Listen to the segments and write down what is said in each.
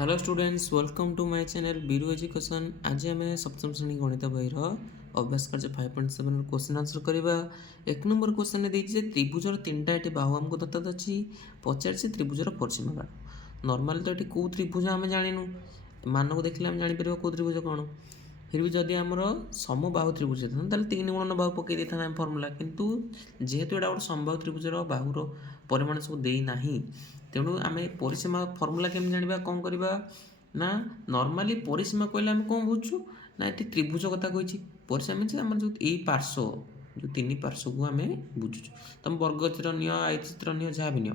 Hello students, welcome to my channel Biru education. आज आम सप्तम श्रेणी गणित बहीर अभ्यास कार्य 5.7 क्वेश्चन आंसर करवा। एक नंबर क्वेश्चन देखिए त्रिभुजर तीन टा ये बाहु आमको दत्ता अच्छी पचार से त्रिभुजर परिसीमा काढ़। नॉर्मली तो ये कौ त्रिभुज आम जानू मान को देखने जापर कौ त्रिभुज कौन। फिर भी जदि आमर समबाहु त्रिभुज था तीन गुणन बाहु पकई था फर्मूला, किंतु जेहेतु यहाँ गोटे समबाहु त्रिभुजर बाहुर परिमाण सब देना, तेणु आम परिसीमा फर्मूला केमी जाना कौन करवा ना नॉर्मली परिसीमा कहले आम कौन बुझु ना ये त्रिभुज कथा कही। परिसीमा मीन आम जो यही पार्श्व जो तीन पार्श्व को आम बुझुचु। तुम वर्ग चित्र नि आई चित्र नि जहाँ भी नि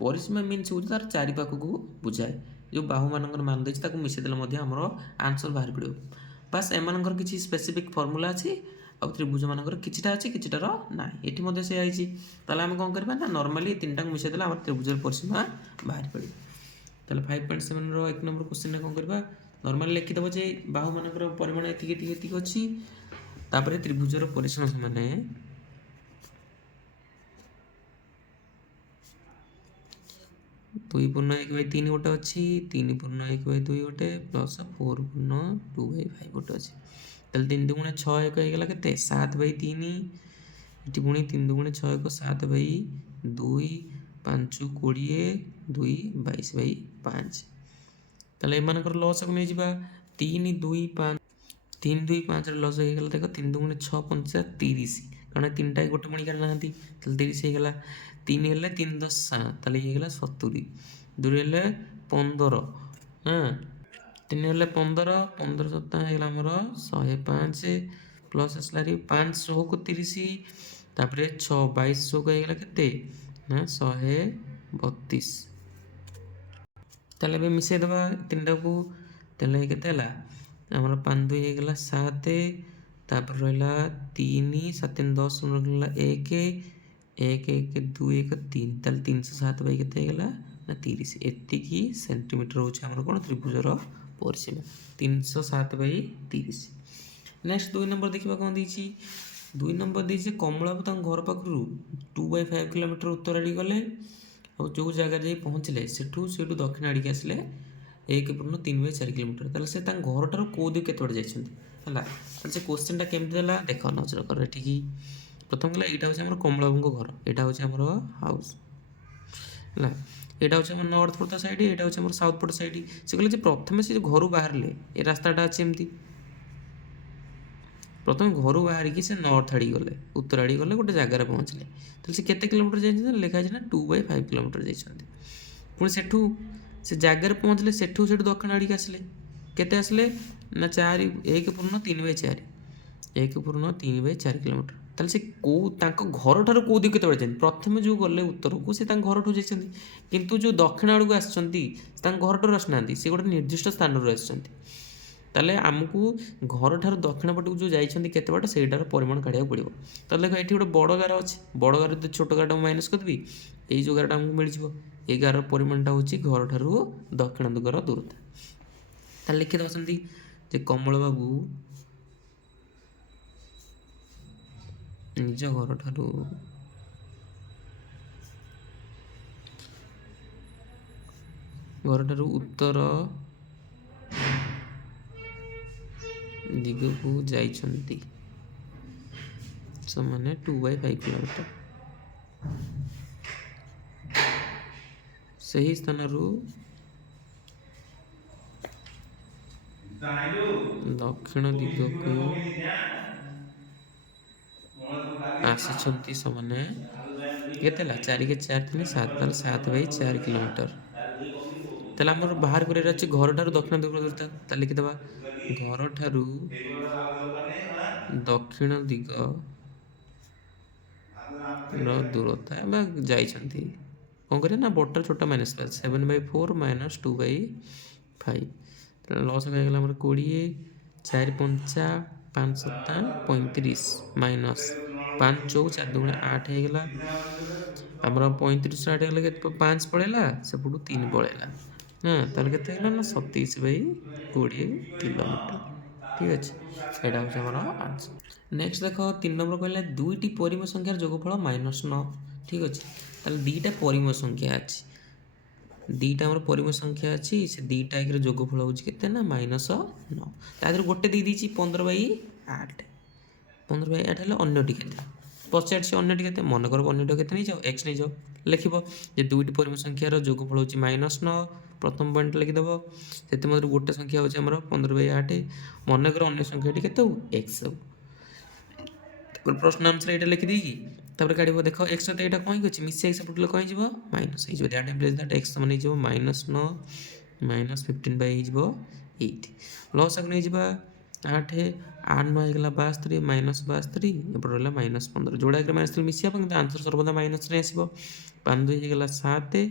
परिसीमा मीनस हूँ तार चारि पाख को बुझाए। जो बाहु मान मान देती मिसेदेले आमर आंसर बाहर पड़ो। बास एम किसी स्पेसिफिक फर्मूला अच्छी आ त्रिभुज मानकर किछिटा अच्छी किछिटार ना ये से आई। आम कौन करवा ना नॉर्मली तीन टाक मिसेदेले आम त्रिभुजर परिसीमा बाहर पड़ो। ताहले 5.7 रो एक नंबर क्वेश्चन कौन करवा नॉर्मली लिखिदेव जे बाहु मानकर परिमाण एति अच्छी तापर त्रिभुजर परिसीमा समान 2/1/3 गोटे अच्छी 3/1/2 गोटे प्लस 4/2/5 गोटे अच्छी। ताहले 3 दुगुणे 6 1 होगा के 7/3 ये पुणी 3 दुगुणे 6 1 7/2 5 20 2 22/5। ताहले एमानकर लॉस को नहीं जा 3 2 5 3 2 5 लॉस हो देख 3 दुगुणे 6 5 30 कारण तीन टाइम गोटे मणिकार ना 30 होगा 3 हेल्ले 3 10 7 ये 70 2 हेल्ले 15 हाँ 3 हेल्ले 15 15 7 होगा आमर 105 प्लस आसला 500 को 30 तापर 6 2200 को होगा के ना 132। ताहले मिसई देवा तीन टाक ताहले केते आमर 5 2 होगा 7 तापर रहा 3 7 10 रहा 1 1 1 2 1 3 ताहले 307 बै केते होगा ना 30 एतिकी सेंटीमीटर होची हमर कोन त्रिभुजर परिसीमा 307/30। नेक्स्ट 2 नंबर देखिबा कोन दीची 2 नंबर दीची कमलाबाबू घर पाखरु 2/5 किलोमीटर उत्तर आड़ी गले और जो जगह जाई पहुँचले सेठू दक्षिण आड़ी आसले 1/3/4 किलोमीटर। ताहले से घर ठार कौ दिग केते बाटे जाइछन्ती है से क्वेश्चनटा केमती देला देख नजर कर एठी। प्रथम कहला यहाँ हूँ आम कमलाबाबू घर यहाँ हूँ आम हाउस है यहाँ हूँ नॉर्थ पट साइड यहाँ हूँ साउथ पट साइड। से कहले प्रथम से घर बाहर ये रास्ताटा अच्छी एमती प्रथम घर बाहर से नॉर्थ आड़ी गले उत्तर आड़ी गले गोटे जगार पहुँचले तो से केते किलोमीटर जाइए लिखा है ना 2/5 किलोमीटर जाइए। पुणी सेठू से जगार पहुँचले सेठू दक्षिण आड़ी आसले केते आसले ना 1/3/4 1/3/4 किलोमीटर। ताहले से कौ घर ठार कौ दिग केते जाइए प्रथम जो गले उत्तर को से घर ठू जाइए किंतु जो दक्षिण आड़ को आसछन्ती घर ठार आसना सी गोटे निर्दिष्ट स्थान आसछन्ती। ताहले आमको घर ठार दक्षिण पट को जो जाइछन्ती केते बाट सेटार परिमाण काढ़िया पड़ो। ताहले देखो ये गोटे बड़ गार अच्छे बड़ गार तो छोट गारटा माइनस करदेवी ये जो गारटा आमको मिल ये गार परिमाणटा हूँ घर ठार दक्षिण दिगर दूरता। ताहले लिखिदेव सेमती जे कमल बाबू निज घर ठारू उत्तर दिग को जाइछन्ती समान 2/5 किलोमीटर। सही स्थान दक्षिण दिग को आसी समान केते 4 के 4 3 7 ताल 7/4 किलोमीटर। ताहले आमर बाहर कर घर ठार दक्षिण दिग दूरता ताहले लिखिदेवा घर ठारू दक्षिण दिग दूरता जाइछन्ती कौन करें ना बटर छोटा माइनस 7/4 - 2/5 लॉस हो गला 20 4 5 5 7 35 माइनस 5 4 4 2 8 होगा आमर 35 8 गला 5 पड़ेगा सेपटू 3 पड़ेगा हाँ ताहले केते ना 27/20 किलोमीटर। ठीक अच्छे यहाँ हूँ आम आंसर। नेक्स्ट देख 3 नंबर कहला दुईटी परिमेय संख्यार जोगफल -9। ठीक अच्छे ताहले दुईटा परिमेय संख्या अच्छी ଦୁଇଟା ଆମର ପରିମ ସଂଖ୍ୟା ଅଛି ସେ ଦୁଇଟା ଏକରେ ଯୋଗଫଳ ହେଉଛି କେତେ ନା -9 ତା ଦେହରୁ ଗୋଟେ ଦେଇଦେଇଛି 15/8 15/8 ହେଲେ ଅନ୍ୟଟି କେତେ ପଚାରିଛି ଅନ୍ୟଟି କେତେ ମନେକର ଅନ୍ୟଟି କେତେ ନେଇଯାଅ x ନେଇଯାଅ ଲେଖିବ ଯେ ଦୁଇଟି ପରିମ ସଂଖ୍ୟାର ଯୋଗଫଳ ହେଉଛି -9 ପ୍ରଥମ ପଏଣ୍ଟ ଲେଖିଦେବ ସେଥିମଧ୍ୟରୁ ଗୋଟେ ସଂଖ୍ୟା ହେଉଛି ଆମର 15/8 ମନେକର ଅନ୍ୟ ସଂଖ୍ୟାଟି କେତେ ହଉ x ହଉ ତାପରେ ପ୍ରଶ୍ନ ଅନୁସାରେ ଏଇଟା ଲେଖିଦେଇକି ତାପରେ କାଢ଼ିବ ଦେଖ x ସହିତ ଏଇଟା କ'ଣ ହେଇକି ଅଛି ମିଶେଇକି ସେପଟେ କ'ଣ ହେଇଯିବ ମାଇନସ୍ ହେଇଯିବ ଦ୍ୟାଟ୍ ଇମ୍ପ୍ଲାଇଜ୍ ଦ୍ୟାଟ୍ x ସମାନ ହେଇଯିବ -9 -15 ହେଇଯିବ 8 ଲସ୍ ଆଗ ନେଇଯିବା 8 9 ହେଇଗଲା 72 -72 ଏପଟେ ରହିଲା -15 ଯୋଉଟା ଏକରେ -3 ମିଶିବା କିନ୍ତୁ ଆନ୍ସର ସର୍ବଦା ମାଇନସ୍ରେ ଆସିବ 5 2 ହେଇଗଲା 7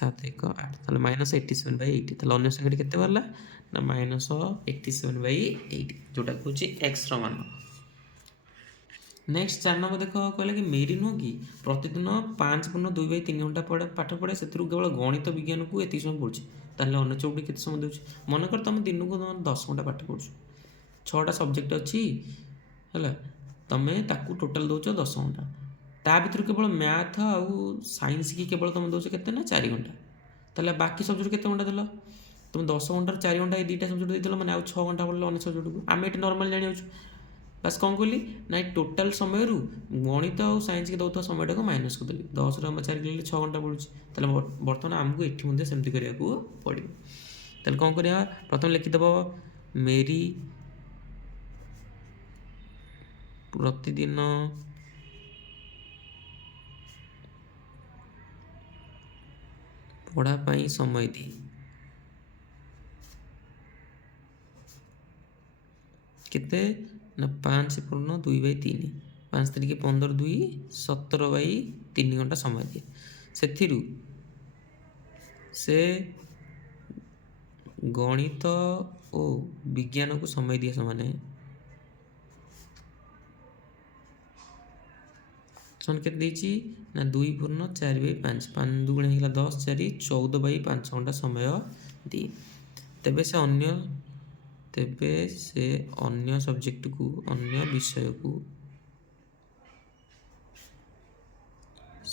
7 1 8 ତାହେଲେ -87/8 ତାହେଲେ ଅନ୍ୟ ସଂଖ୍ୟାଟି କେତେ ବାହାରିଲା ନା -87/8 ଯୋଉଟା ହେଉଛି x ର ମାନ। नेक्स्ट 4 नंबर देख कहला कि मेरी नुह कि प्रतिदिन 5/2/3 घंटा पाठ पढ़े से केवल गणित विज्ञान को ये समय पढ़ुचे ताहले अन्य चौटी केते समय दूँ मनकर तुम दिन को 10 घंटा पाठ पढ़ुछ 6टा सब्जेक्ट अच्छी है तुम्हें ताकू टोटाल दौच 10 घंटा ता भर केवल मैथ आउ साइंस की केवल तुम दौच के 4 घंटा ताहले बाकी सब्जेक्ट केते घंटा देल तुम 10 घंटा 4 घंटा ये दुईटा सब्जेक्ट देदेल मैंने 6 घंटा पढ़ल अन्य सब्जेक्ट को आम ये नर्माल जानी बस कौन कहली ना टोटाल समय गणित और साइंस के दौर समय को माइनस करदेली 10 रू 4 ले 6 घंटा पड़ूँ तेल बर्तमान आमको ये सेमती करने पड़ो तेल कौन करा प्रथम लिखिदेव मेरी प्रतिदिन पढ़ापाई समय दी केते ना 5/2/3 5 तारिख 15 2 17/3 घंटा समय दिए से गणित और विज्ञान को समय दिए से के ना 2/4/5 5 2 होगा 10 4 14/5 घंटा समय दिए तेबे से अन्य सब्जेक्ट को अन्य विषय को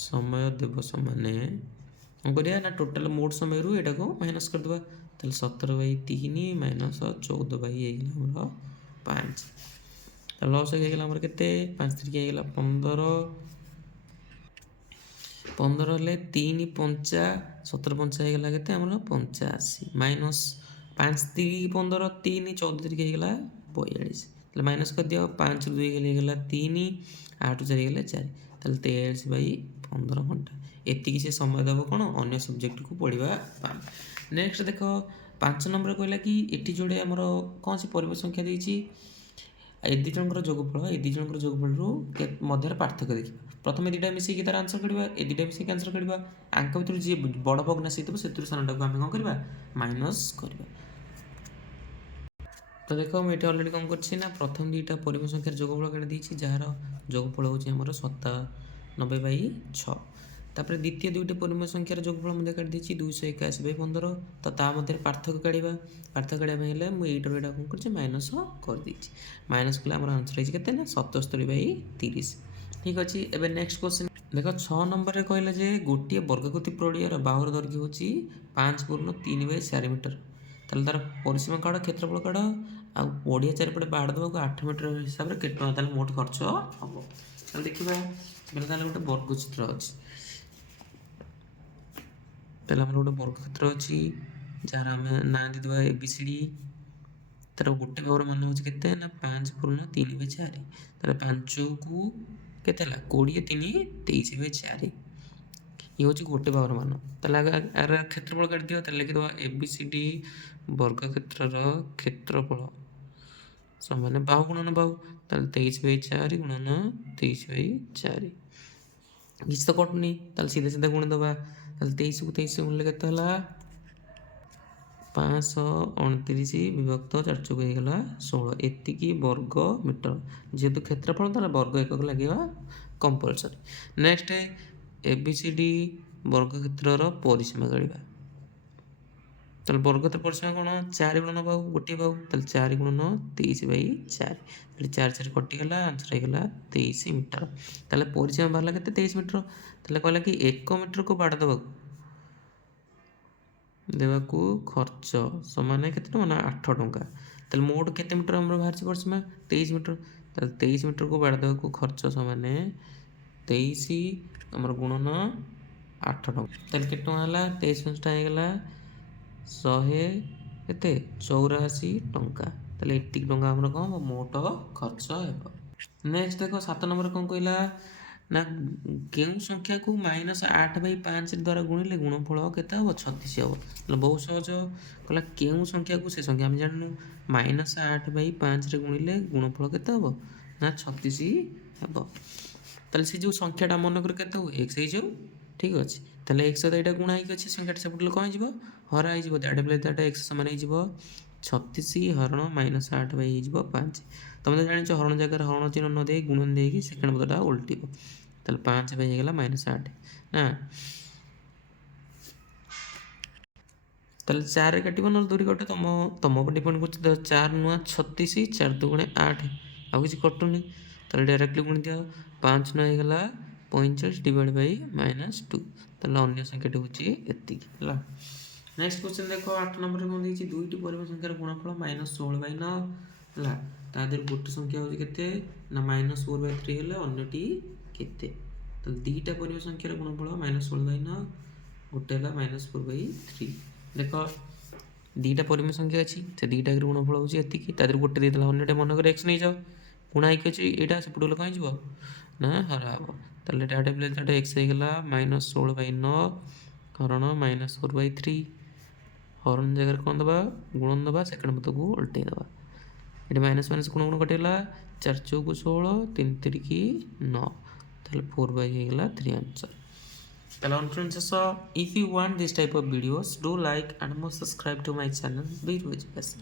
समय देव समाने करिया ना टोटाल मोट समय रू एटा को माइनस कर देबा ताले 17/3 माइनस 14/5 लॉस हो गला हमर केते 5 तारिख हो गला 15 ले 3 5 17 5 हो गला केते हमर 85 माइनस 5 3 15 3 14 तारिख हो गला 42 ताले माइनस कर दियो 5 रू 2 गला 3 8 4 गला 4 ताले 23/15 घंटा एति से समय देव कौन अन्य सब्जेक्ट को पढ़ा नेक्स्ट देख 5 नंबर कहला कि ये जोड़े आमर कौन सी परिमेय संख्या देती ए दी जनकर जोगफल ए दी जनकर जोगफल मध्य पार्थक्य देखा प्रथम दुटा मिसेक तार आंसर करवा ए दुटा मिसेक आंसर करवा आंक भर जी बड़ भग्नाश हो सानटा को आम कौन करवा माइनस करवा तो देख मुझे अलरेडी कौन कर प्रथम दुटा परिमेय संख्यार जोगफल काढ़ी जार जोगफल हूँ 97/6 तापर द्वितीय दुईटी परिमेय संख्यार जोगफल मुझे काढ़ी 281/15 तो ता मध्य पार्थक्य काढ़ा मुझे कौन कर माइनस कर माइनस कले आम आंसर है 77/30 ठीक अच्छे एवं नेक्स्ट क्वेश्चन देख 6 नंबर में कहला जे गोटे वर्गकृति प्रड़ियार बाहुर दैर्घ्य हूँ 5/3/4 मीटर ताल तार परिसीमा काढ़ क्षेत्रफल काढ़ आ पड़िया चारिपटे बाड़ देवाक 8 मीटर हिसाब से केटे टଙ୍କା मोट खर्च हम देखा गोटे वर्गचित्र अच्छी गोटे वर्गक्षेत्र अच्छी जार आम ना देदेबा ABCD तार गोटे भावर मान हूँ के 5/3/4 तार 5 को के 20 3 23/4 ये हूँ गोटे भावर मान तार क्षेत्रफल काट दियो लिखिदेव ABCD वर्गक्षेत्र क्षेत्रफल समान बाहु गुणन बाहु 23/4 गुणन 23/4 किसी तो कटुनी सीधा सीधा गुण दबा 23 को 23 गुणले के 529 विभक्त 4 चौक होगा 16 एतिकी वर्ग मीटर जेहेतु क्षेत्रफल तार वर्ग एकक लगे कंपलसरी नेक्स्ट ABCD वर्गक्षेत्र परिसीमा काढ़ा तो वर्गक्षेत्र परिसीमा कौन 4 गुणन बाहु गोटे बाहु 4 गुणन 23/4 4 4 कटिगला आंसर होगा 23 मीटर ताले परिसीमा बाहर के 23 मीटर कहला कि 1 मीटर को बाड़ देवा ଦେବାକୁ ଖର୍ଚ୍ଚ ସମାନ କେତେ ଟଙ୍କା ନା 8 ଟଙ୍କା। ତାହେଲେ ମୋଟ କେତେ ମିଟର ଆମର ବାହାରିଛି ପରିସୀମା 23 ମିଟର। ତାହେଲେ 23 ମିଟରକୁ ବାଡ଼ ଦେବାକୁ ଖର୍ଚ୍ଚ ସମାନ 23 ଆମର ଗୁଣନ 8 ଟଙ୍କା। ତାହେଲେ କେତେ ଟଙ୍କା ହେଲା 23 ହେଇଗଲା 100 କେତେ 84 ଟଙ୍କା। ତାହେଲେ ଏତିକି ଟଙ୍କା ଆମର କ'ଣ ହେବ ମୋଟ ଖର୍ଚ୍ଚ ହେବ। ନେକ୍ସଟ ଦେଖ 7 ନମ୍ବର କ'ଣ କହିଲା ନା କେଉଁ ସଂଖ୍ୟାକୁ -8/5 ଦ୍ୱାରା ଗୁଣିଲେ ଗୁଣଫଳ କେତେ ହେବ 36 ହେବ। ତାହେଲେ ବହୁତ ସହଜ କହିଲା କେଉଁ ସଂଖ୍ୟାକୁ ସେ ସଂଖ୍ୟା ଆମେ ଜାଣିନୁ -8/5ରେ ଗୁଣିଲେ ଗୁଣଫଳ କେତେ ହେବ ନା 36 ହେବ। ତାହେଲେ ସେ ଯେଉଁ ସଂଖ୍ୟାଟା ମନେକର କେତେ ହେବ x ହେଇଯାଉ ଠିକ୍ ଅଛି। ତାହେଲେ x ସହିତ ଏଇଟା ଗୁଣା ହେଇକି ଅଛି ସଂଖ୍ୟାଟା ସେପଟେ କ'ଣ ହେଇଯିବ ହରା ହେଇଯିବ। ଦ୍ୟାଟ୍ x ସମାନ ହେଇଯିବ 36 ହରଣ -8 ହେଇଯିବ 5। ତମେ ତ ଜାଣିଛ ହରଣ ଜାଗାରେ ହରଣ ଚିହ୍ନ ନ ଦେଇ ଗୁଣନ ଦେଇକି ସେକେଣ୍ଡ ପଦଟା ଓଲଟିବ। ତାହେଲେ 5 ହେଇଗଲା -8 ନା। ତାହେଲେ 4ରେ କାଟିବ ନହେଲେ 2ରେ କାଟିବ ତମ ଉପରେ ଡିପେଣ୍ଡ କରୁଛି। 4 ନୂଆ 36 4 ଦୁଗୁଣେ 8 ଆଉ କିଛି କଟୁନି। ତାହେଲେ ଡାଇରେକ୍ଟଲି ଗୁଣି ଦିଅ 5 ନୂଆ ହେଇଗଲା 45 ଡିଭାଇଡ୍ ବାଇ -2। ତାହେଲେ ଅନ୍ୟ ସଂଖ୍ୟାଟି ହେଉଛି ଏତିକି ହେଲା। ନେକ୍ସଟ କ୍ୱେଶ୍ଚନ୍ ଦେଖ 8 ନମ୍ବରରେ କ'ଣ ଦେଇଛି ଦୁଇଟି ପରିମାଣ ସଂଖ୍ୟାର ଗୁଣଫଳ -16/9 ହେଲା। ତା ଦେହରେ ଗୋଟେ ସଂଖ୍ୟା ହେଉଛି କେତେ ନା -4/3 ହେଲେ ଅନ୍ୟଟି କେତେ। ତାହେଲେ ଦୁଇଟା ପରିମାଣ ସଂଖ୍ୟାର ଗୁଣଫଳ -16/9 ଗୋଟେ ହେଲା -4/3। ଦେଖ ଦୁଇଟା ପରିମାଣ ସଂଖ୍ୟା ଅଛି ସେ ଦୁଇଟା ଗୁଣଫଳ ହେଉଛି ଏତିକି। ତା ଦେହରେ ଗୋଟେ ଦେଇଦେଲା ଅନ୍ୟଟା ମନେକର x ନେଇଯାଅ ଗୁଣା ହେଇକି ଅଛି ଏଇଟା ସେପଟେ ଗଲେ କ'ଣ ହେଇଯିବ ନା ହରା ହେବ। ତାହେଲେ ଏଇଟା x ହେଇଗଲା -16/9 ହରଣ -4/3। ହରଣ ଜାଗାରେ କ'ଣ ଦେବା ଗୁଣନ ଦେବା ସେକେଣ୍ଡ ପଦକୁ ଓଲଟେଇ ଦେବା। ଏଠି ମାଇନସ୍ ଗୁଣ ଗୁଣ କଟିଗଲା 4 ଚଉକୁ 16 3 ତିରିକି 9। ତାହେଲେ 4/3 ହେଇଗଲା 3 answer. Hello friends, so if you want this type of videos do like and subscribe to my channel Biru Education.